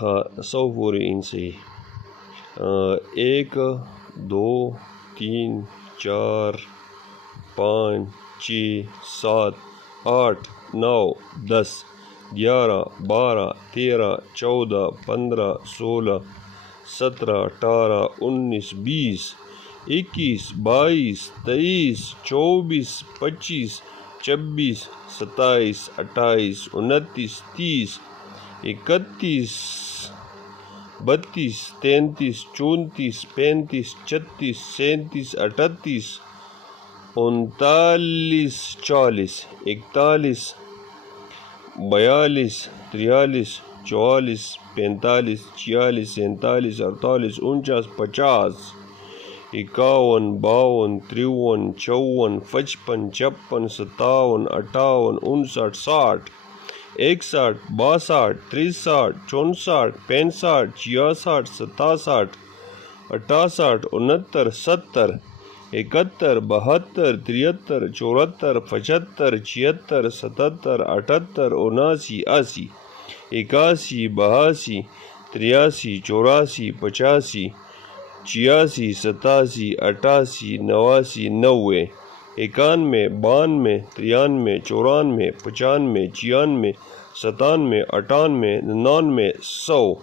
ہاں 100 پورے ان سے 1 2 3 4 5 6 7 8 9 10 11 12 13 14 15 16 17 18 19 20 21 22 23 24 25 26 27 28 29 30 31 32 33 34 35 36 37 38 39 40 41 42 43 44 45 46 47 48 49 50 51 52 53 54 55 56 57 58 59 60 61 62 63 64 65 66 67 68 69 70 71 72 73 74 75 76 77 78 79 80 81 82 83 84 85 86 87 88 89 90 91 92 93 94 95 96 96 97 98 99 100